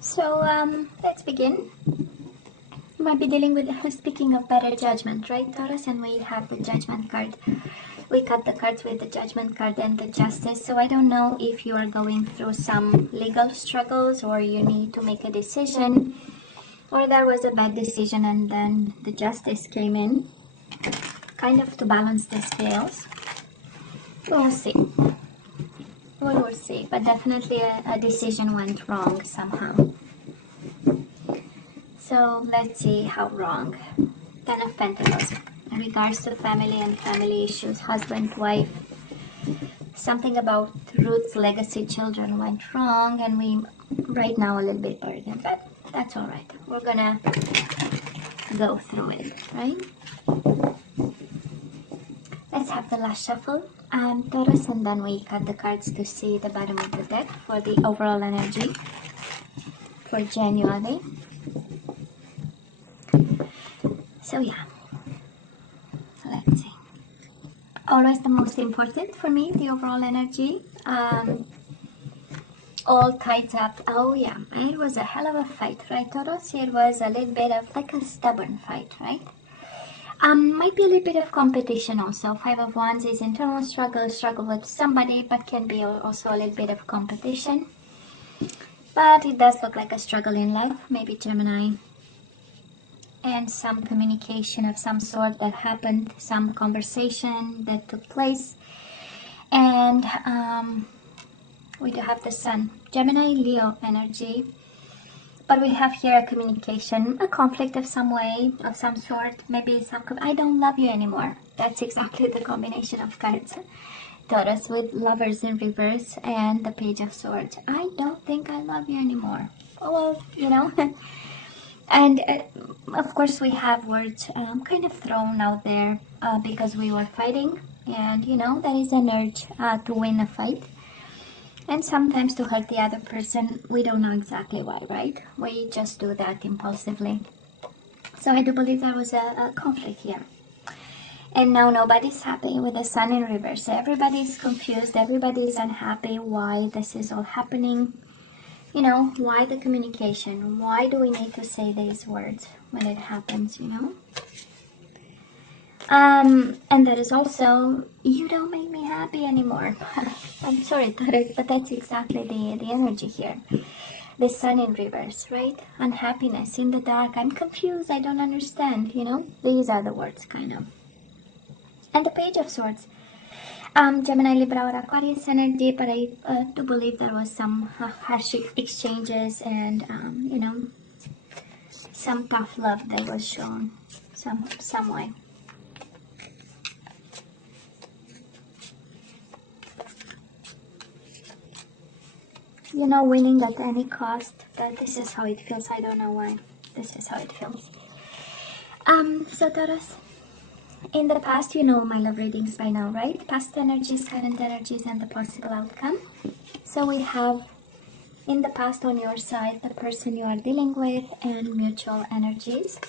So let's begin. You might be dealing with, speaking of better judgment, right, Taurus? And we have the judgment card. We cut the cards with the judgment card and the justice. So I don't know if you are going through some legal struggles, or you need to make a decision, or there was a bad decision and then the justice came in, kind of to balance the scales. We'll see. We will see. But definitely a decision went wrong somehow. So let's see how wrong. Ten of Pentacles. In regards to family and family issues, husband, wife, something about roots, legacy, children went wrong, and we right now a little bit burdened, but that's all right. We're gonna go through it, right? Let's have the last shuffle, Taurus, and then we cut the cards to see the bottom of the deck for the overall energy for January. So yeah, let's see. Always the most important for me, the overall energy. All tied up. Oh yeah, it was a hell of a fight, right, Taurus? It was a little bit of like a stubborn fight, right? Might be a little bit of competition also. Five of Wands is internal struggle with somebody, but can be also a little bit of competition. But it does look like a struggle in love, maybe Gemini. And some communication of some sort that happened, some conversation that took place. And we do have the Sun, Gemini, Leo energy. But we have here a communication, a conflict of some way, of some sort. Maybe some, I don't love you anymore. That's exactly the combination of cards. Taurus with Lovers in reverse and the Page of Swords. I don't think I love you anymore. Oh, well, you know. And of course we have words kind of thrown out there because we were fighting, and you know, there is an urge to win a fight, and sometimes to hurt the other person. We don't know exactly why, right? We just do that impulsively. So I do believe there was a conflict here, and now nobody's happy with the Sun in reverse. Everybody's confused, everybody's unhappy why this is all happening. You know, why the communication? Why do we need to say these words when it happens, you know? And that is also, you don't make me happy anymore. I'm sorry, Taurus, but that's exactly the energy here. The Sun in reverse, right? Unhappiness, in the dark, I'm confused, I don't understand, you know? These are the words, kind of. And the Page of Swords. Gemini, Libra, or Aquarius energy, but I do believe there was some harsh exchanges and, you know, some tough love that was shown some way. You know, winning at any cost, but this is how it feels. I don't know why. This is how it feels. So Taurus, in the past, you know my love readings by now, right? Past energies, current energies, and the possible outcome. So we have, in the past on your side, the person you are dealing with and mutual energies.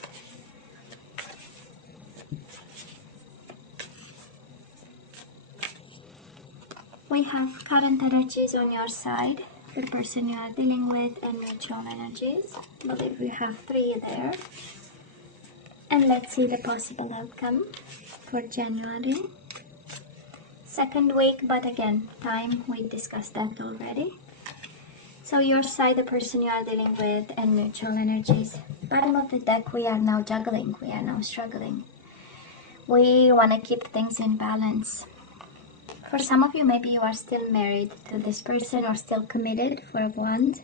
We have current energies on your side, the person you are dealing with, and mutual energies. I believe we have 3 there. And let's see the possible outcome for January. Second week, but again, time, we discussed that already. So your side, the person you are dealing with, and mutual energies. Bottom of the deck, we are now juggling, we are now struggling. We want to keep things in balance. For some of you, maybe you are still married to this person or still committed, Four of Wands.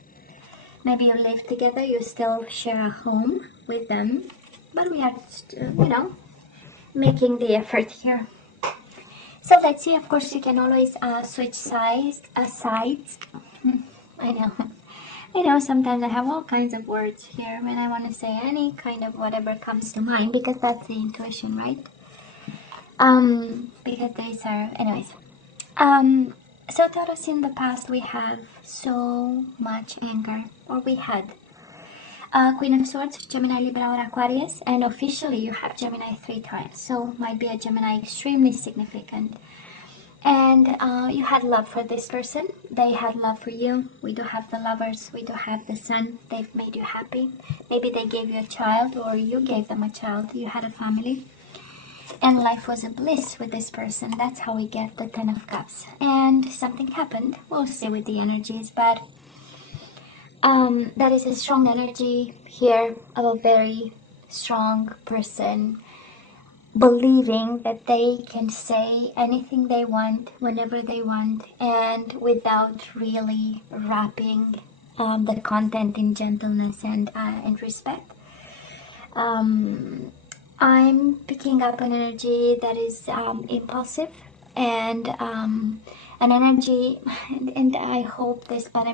Maybe you live together, you still share a home with them. But we are, you know, making the effort here. So let's see. Of course, you can always switch sides. I know sometimes I have all kinds of words here when I want to say any kind of whatever comes to mind, because that's the intuition, right? Because these are, anyways. So Taurus, in the past we have so much anger, or we had. Queen of Swords, Gemini, Libra, or Aquarius, and officially you have Gemini 3 times, so might be a Gemini extremely significant. And you had love for this person. They had love for you. We do have the Lovers. We do have the Sun. They've made you happy. Maybe they gave you a child, or you gave them a child. You had a family. And life was a bliss with this person. That's how we get the Ten of Cups. And something happened. We'll see with the energies. But that is a strong energy here of a very strong person, believing that they can say anything they want whenever they want, and without really wrapping the content in gentleness and respect. I'm picking up an energy that is impulsive, and an energy, and I hope this, but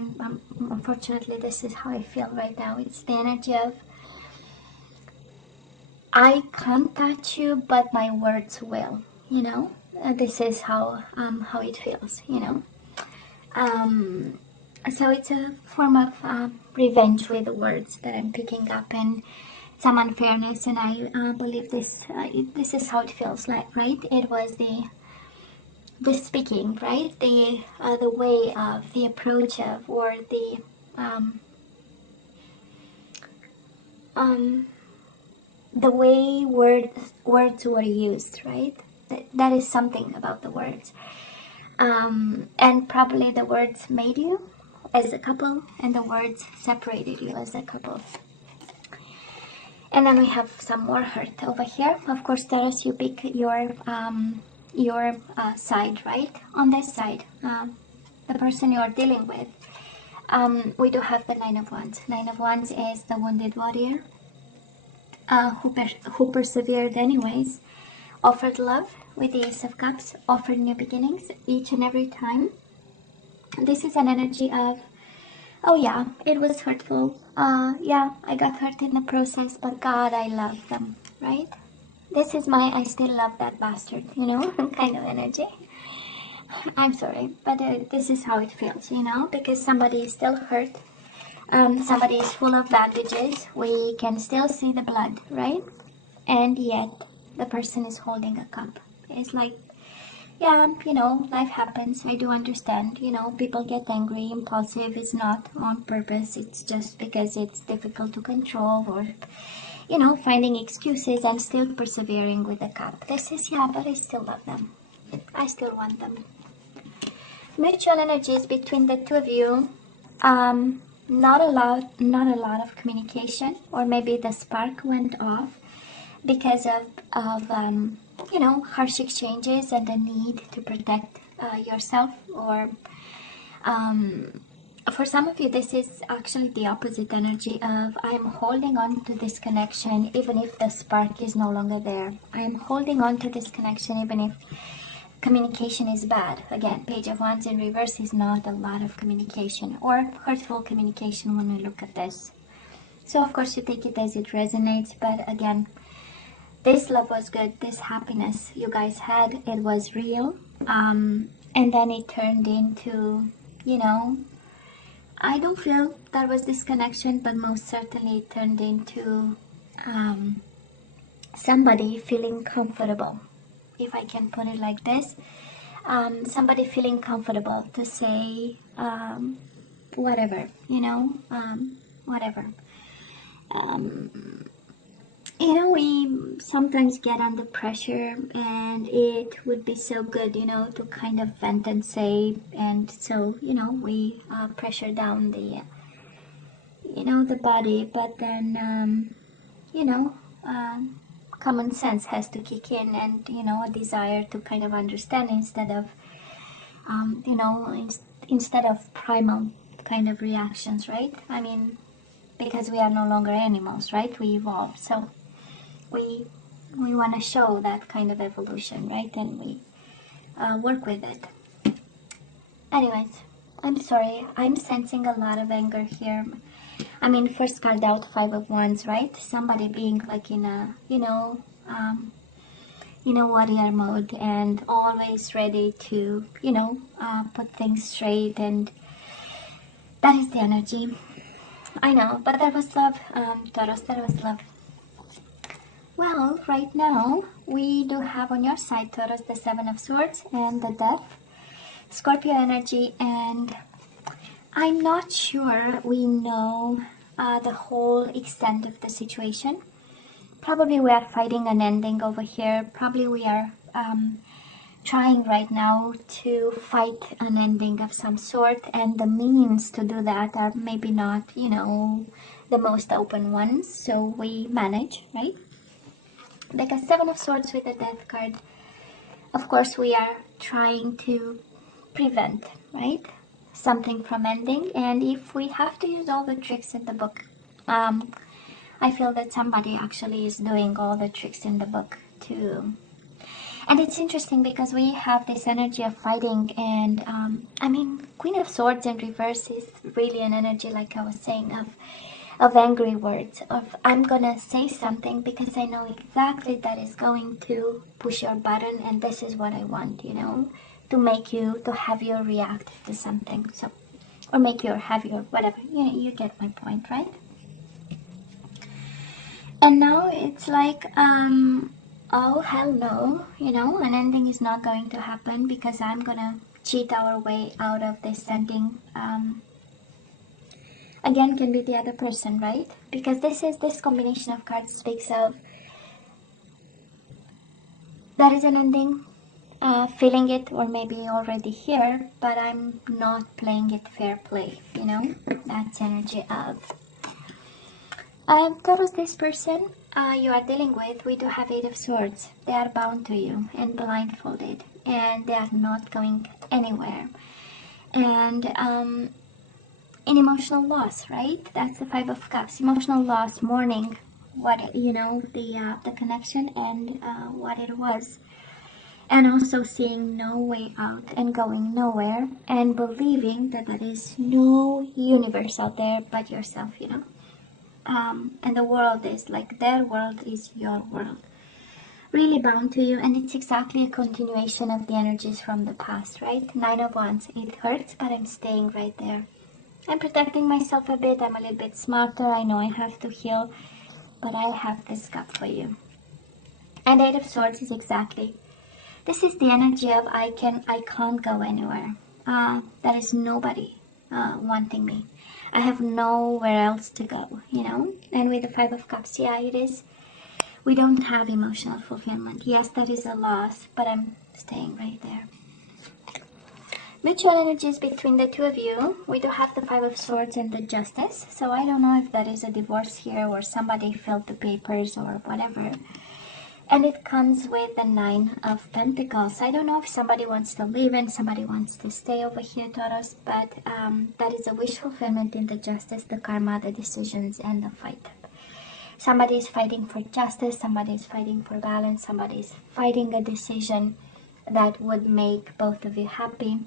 unfortunately this is how I feel right now. It's the energy of, I can't touch you, but my words will, you know. This is how it feels, you know. So it's a form of revenge with words that I'm picking up, and some unfairness, and I believe this is how it feels like, right? It was the speaking, right? The way of, the approach of, or the way words were used, right? That is something about the words, and probably the words made you as a couple, and the words separated you as a couple. And then we have some more hurt over here. Of course, Taurus, you pick your side, right? On this side, the person you are dealing with. We do have the Nine of Wands. Nine of Wands is the wounded warrior who persevered anyways, offered love with the Ace of Cups, offered new beginnings each and every time. This is an energy of, oh yeah, it was hurtful. Yeah, I got hurt in the process, but God, I love them, right? This is my I still love that bastard, you know, kind of energy. I'm sorry, but this is how it feels, you know, because somebody is still hurt. Somebody is full of bandages. We can still see the blood, right? And yet the person is holding a cup. It's like, yeah, you know, life happens. I do understand, you know, people get angry, impulsive. It's not on purpose. It's just because it's difficult to control, or, you know, finding excuses and still persevering with the cup. This is, yeah, but I still love them. I still want them. Mutual energies between the two of you. Not a lot of communication, or maybe the spark went off because of you know, harsh exchanges and the need to protect yourself, or for some of you this is actually the opposite energy of, I'm holding on to this connection even if the spark is no longer there. I'm holding on to this connection even if communication is bad. Again, Page of Wands in reverse is not a lot of communication, or hurtful communication when we look at this. So of course you take it as it resonates, but again, this love was good, this happiness you guys had, it was real, and then it turned into, you know, I don't feel there was this connection, but most certainly it turned into somebody feeling comfortable, if I can put it like this. Somebody feeling comfortable to say whatever, you know, whatever. You know, we sometimes get under pressure, and it would be so good, you know, to kind of vent and say, and so, you know, we pressure down the, you know, the body, but then, you know, common sense has to kick in, and, you know, a desire to kind of understand instead of, you know, instead of primal kind of reactions, right? I mean, because we are no longer animals, right? We evolve, so we want to show that kind of evolution, right? And we work with it. Anyways, I'm sorry, I'm sensing a lot of anger here. I mean, first card out, Five of Wands, right? Somebody being like in a, you know, warrior mode, and always ready to, you know, put things straight, and that is the energy. I know, but that was love, Taurus, that was love. Well, right now, we do have on your side, Taurus, the Seven of Swords and the Death. Scorpio energy, and I'm not sure we know the whole extent of the situation. Probably we are fighting an ending over here. Probably we are trying right now to fight an ending of some sort, and the means to do that are maybe not, you know, the most open ones, so we manage, right? Because Seven of Swords with the Death card, of course we are trying to prevent, right, something from ending. And if we have to use all the tricks in the book, I feel that somebody actually is doing all the tricks in the book too. And it's interesting because we have this energy of fighting, and I mean, Queen of Swords in reverse is really an energy, like I was saying, of angry words, of I'm gonna say something because I know exactly that is going to push your button, and this is what I want, you know, to make you, to have you react to something, so, or make you, or have you, or whatever, you get my point, right? And now it's like, oh hell no, you know, an ending is not going to happen because I'm gonna cheat our way out of this ending. Again, can be the other person, right? Because this combination of cards speaks of that is an ending, feeling it, or maybe already here, but I'm not playing it fair play, you know? That's energy of Taurus, this person you are dealing with, we do have Eight of Swords. They are bound to you and blindfolded, and they are not going anywhere. And in emotional loss, right? That's the Five of Cups. Emotional loss, mourning, what, you know, the connection and what it was. And also seeing no way out and going nowhere, and believing that there is no universe out there but yourself, you know? And the world is like, their world is your world. Really bound to you, and it's exactly a continuation of the energies from the past, right? Nine of Wands, it hurts, but I'm staying right there. I'm protecting myself a bit, I'm a little bit smarter, I know I have to heal, but I have this cup for you. And Eight of Swords is exactly, this is the energy of I can't go anywhere. There is nobody wanting me. I have nowhere else to go, you know? And with the Five of Cups, yeah, it is. We don't have emotional fulfillment. Yes, that is a loss, but I'm staying right there. Mutual energies between the two of you. We do have the Five of Swords and the Justice. So I don't know if that is a divorce here, or somebody filled the papers or whatever. And it comes with the Nine of Pentacles. I don't know if somebody wants to leave and somebody wants to stay over here, Taurus, but that is a wish fulfillment in the Justice, the karma, the decisions, and the fight. Somebody is fighting for justice, somebody is fighting for balance, somebody is fighting a decision that would make both of you happy.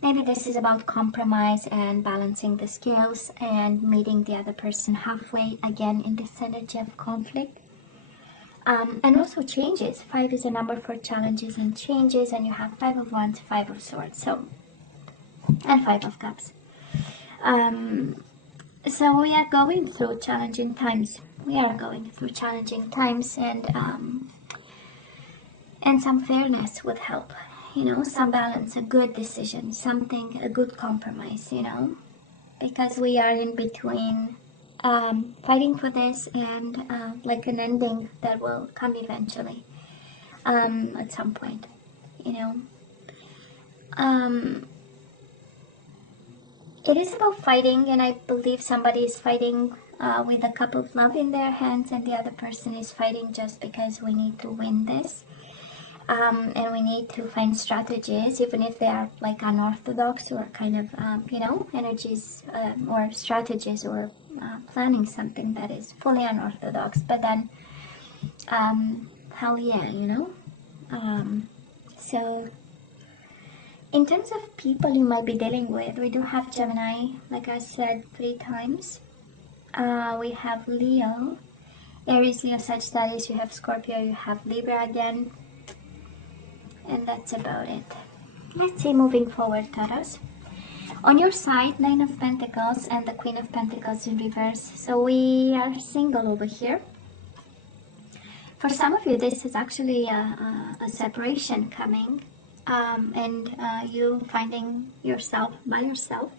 Maybe this is about compromise and balancing the scales and meeting the other person halfway, again in this energy of conflict. And also changes. 5 is a number for challenges and changes, and you have Five of Wands, Five of Swords, so, and Five of Cups. So we are going through challenging times. We are going through challenging times, and some fairness would help. You know, some balance, a good decision, something, a good compromise, you know, because we are in between fighting for this and like an ending that will come eventually at some point, you know. It is about fighting, and I believe somebody is fighting with a cup of love in their hands, and the other person is fighting just because we need to win this. And we need to find strategies, even if they are like unorthodox or kind of, you know, energies or strategies, or planning something that is fully unorthodox. But then, hell yeah, you know. So, in terms of people you might be dealing with, we do have Gemini, like I said 3 times. We have Leo, Aries, Leo, Sagittarius, you have Scorpio, you have Libra again. And that's about it. Let's see, moving forward, Taurus. On your side, Nine of Pentacles and the Queen of Pentacles in reverse. So we are single over here. For some of you, this is actually a separation coming. and you finding yourself by yourself,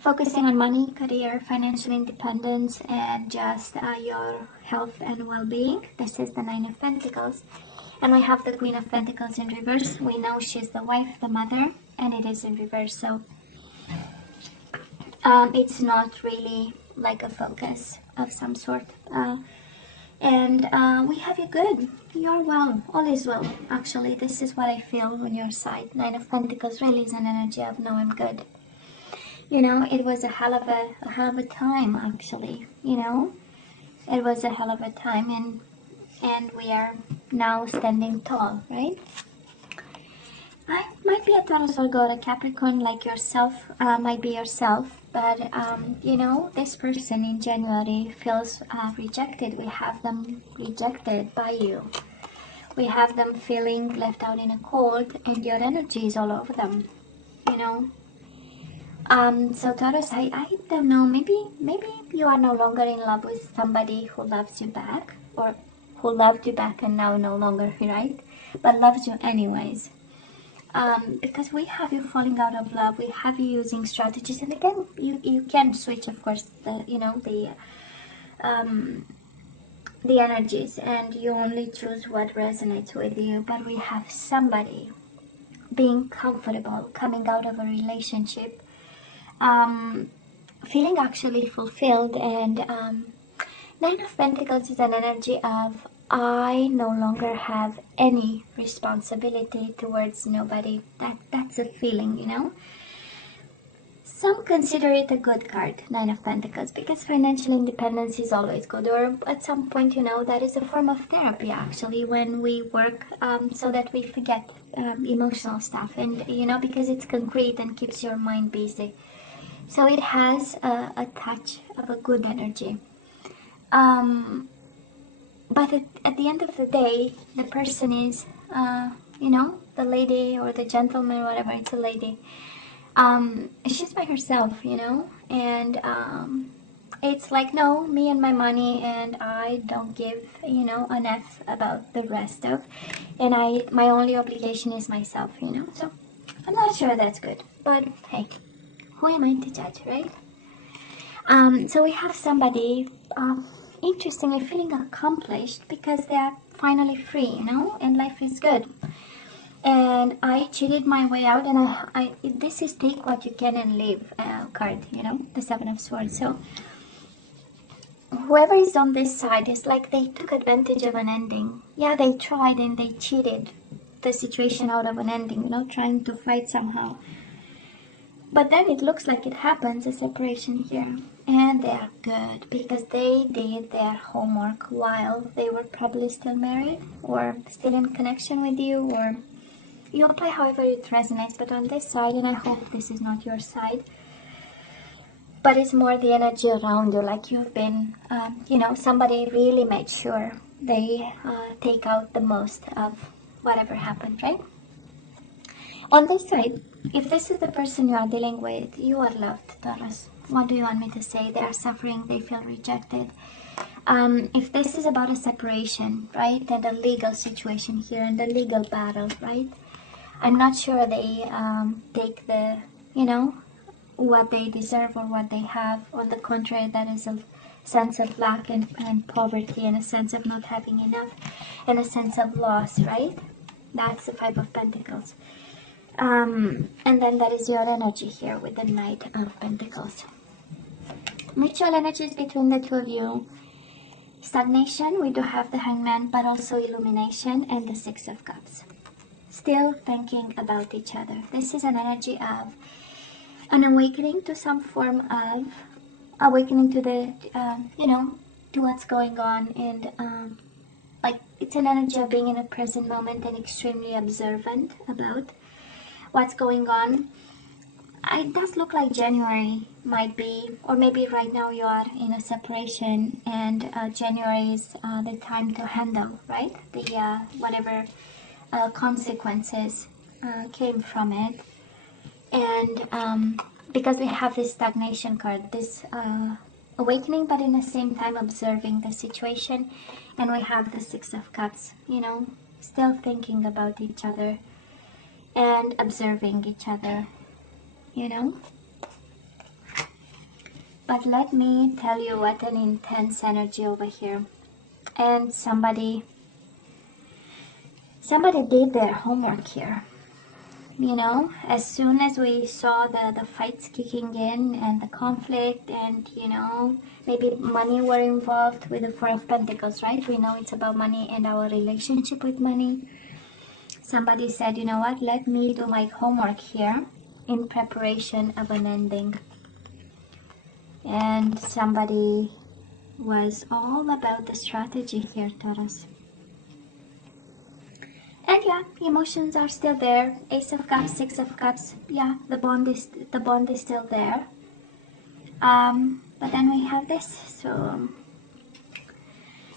focusing on money, career, financial independence, and just your health and well-being. This is the Nine of Pentacles. And we have the Queen of Pentacles in reverse. We know she's the wife, the mother, and it is in reverse. So it's not really like a focus of some sort. And we have you good. You're well. All is well. Actually, this is what I feel on your side. Nine of Pentacles really is an energy of no, I'm good. You know, it was a hell of a time, actually. You know, it was a hell of a time, and we are now standing tall, right? I might be a Taurus, Virgo, or a Capricorn like yourself, might be yourself, but you know, this person in January feels rejected. We have them rejected by you. We have them feeling left out in a cold, and your energy is all over them, you know. So Taurus, I don't know, maybe you are no longer in love with somebody who loves you back, or who loved you back and now no longer, right? But loves you anyways. Because we have you falling out of love, we have you using strategies, and again, you can switch, of course, the energies, and you only choose what resonates with you. But we have somebody being comfortable, coming out of a relationship, feeling actually fulfilled, and Nine of Pentacles is an energy of I no longer have any responsibility towards nobody. That's a feeling, you know. Some consider it a good card, Nine of Pentacles, because financial independence is always good. Or at some point, you know, that is a form of therapy, actually, when we work so that we forget emotional stuff. And, you know, because it's concrete and keeps your mind busy. So it has a touch of a good energy. But at the end of the day, the person is, you know, the lady or the gentleman, whatever, it's a lady. She's by herself, you know, and it's like, no, me and my money, and I don't give, you know, an F about the rest of, and my only obligation is myself, you know. So I'm not sure that's good, but hey, who am I to judge, right? So we have somebody, interestingly, feeling accomplished because they are finally free, you know, and life is good. And I cheated my way out, and this is take what you can and leave card, you know, the Seven of Swords. So whoever is on this side is like they took advantage of an ending. Yeah, they tried and they cheated the situation out of an ending, you know, trying to fight somehow. But then it looks like it happens, a separation here. And they are good because they did their homework while they were probably still married or still in connection with you, or you apply however it resonates. But on this side, and I hope this is not your side, but it's more the energy around you, like you've been, you know, somebody really made sure they take out the most of whatever happened, right? On this side, if this is the person you are dealing with, you are loved, Taurus. What do you want me to say? They are suffering, they feel rejected. If this is about a separation, right, and a legal situation here, and the legal battle, right, I'm not sure they take the, you know, what they deserve or what they have. On the contrary, that is a sense of lack and poverty, and a sense of not having enough, and a sense of loss, right? That's the Five of Pentacles. And then that is your energy here with the Knight of Pentacles. Mutual energies between the two of you. Stagnation, we do have the Hangman, but also illumination and the Six of Cups. Still thinking about each other. This is an energy of an awakening to some form of awakening to the, you know, to what's going on, and like it's an energy of being in a present moment and extremely observant about what's going on. It does look like January might be, or maybe right now you are in a separation, and January is the time to handle, right? The whatever consequences came from it. And because we have this stagnation card, this awakening, but in the same time observing the situation, and we have the Six of Cups, you know, still thinking about each other and observing each other, you know. But let me tell you what an intense energy over here. And somebody did their homework here. You know, as soon as we saw the fights kicking in and the conflict, and you know, maybe money were involved with the Four of Pentacles, right? We know it's about money and our relationship with money. Somebody said, you know what, let me do my homework here in preparation of an ending. And somebody was all about the strategy here, Taurus. And yeah, emotions are still there. Ace of Cups, Six of Cups. Yeah, the bond is still there. But then we have this. So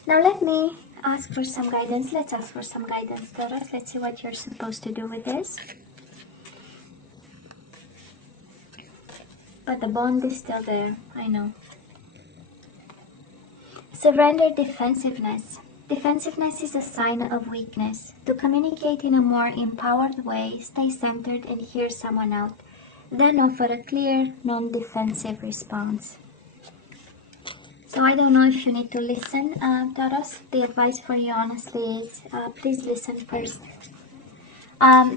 now let me ask for some guidance. Let's ask for some guidance, Taurus. Let's see what you're supposed to do with this. But the bond is still there. I know. Surrender, defensiveness. Defensiveness is a sign of weakness. To communicate in a more empowered way, stay centered and hear someone out. Then offer a clear, non-defensive response. So I don't know if you need to listen, Taurus. The advice for you honestly is please listen first.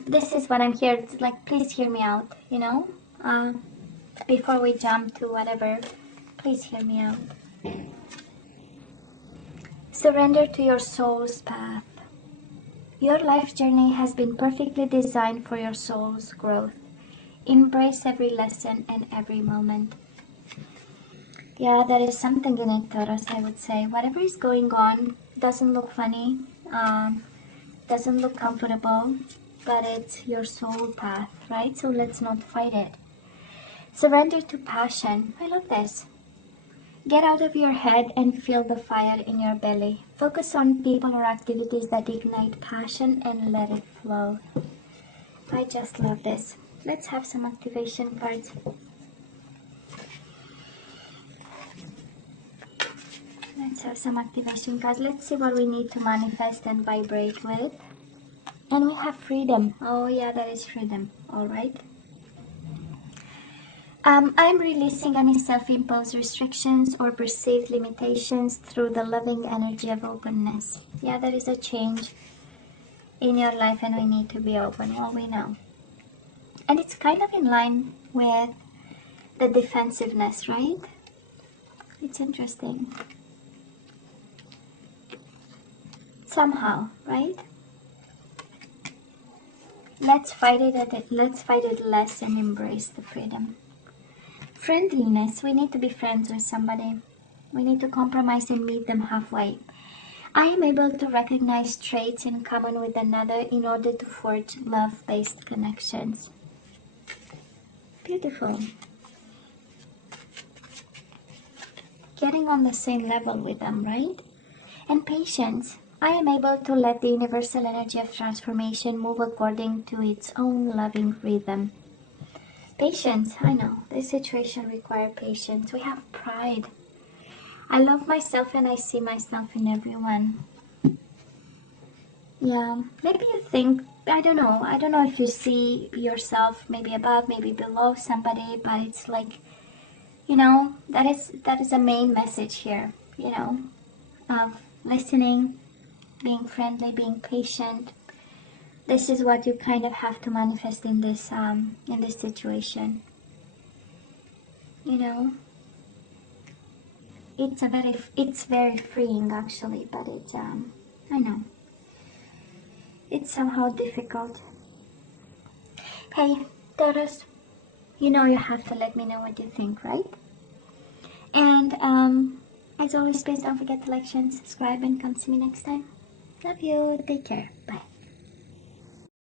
This is what I'm here. It's like, please hear me out, you know. Before we jump to whatever, please hear me out. Surrender to your soul's path. Your life journey has been perfectly designed for your soul's growth. Embrace every lesson and every moment. Yeah, there is something in it, Taurus, I would say. Whatever is going on doesn't look funny, doesn't look comfortable, but it's your soul path, right? So let's not fight it. Surrender to passion. I love this. Get out of your head and feel the fire in your belly. Focus on people or activities that ignite passion and let it flow. I just love this. Let's have some activation cards. Let's have some activation cards. Let's see what we need to manifest and vibrate with. And we have freedom. Oh yeah, that is freedom. All right. I'm releasing any self-imposed restrictions or perceived limitations through the loving energy of openness. Yeah, there is a change in your life and we need to be open. Well, we know. And it's kind of in line with the defensiveness, right? It's interesting. Somehow, right? Let's fight it less and embrace the freedom. Friendliness. We need to be friends with somebody. We need to compromise and meet them halfway. I am able to recognize traits in common with another in order to forge love-based connections. Beautiful. Getting on the same level with them, right? And patience. I am able to let the universal energy of transformation move according to its own loving rhythm. Patience, I know, this situation requires patience. We have pride. I love myself and I see myself in everyone. Yeah, maybe you think, I don't know if you see yourself maybe above, maybe below somebody, but it's like, you know, that is a main message here, you know, of listening, being friendly, being patient. This is what you kind of have to manifest in this situation. You know, it's very freeing actually, but it's I know it's somehow difficult. Hey, Taurus, you know you have to let me know what you think, right? And as always, please don't forget to like, share, and subscribe, and come see me next time. Love you. Take care. Bye.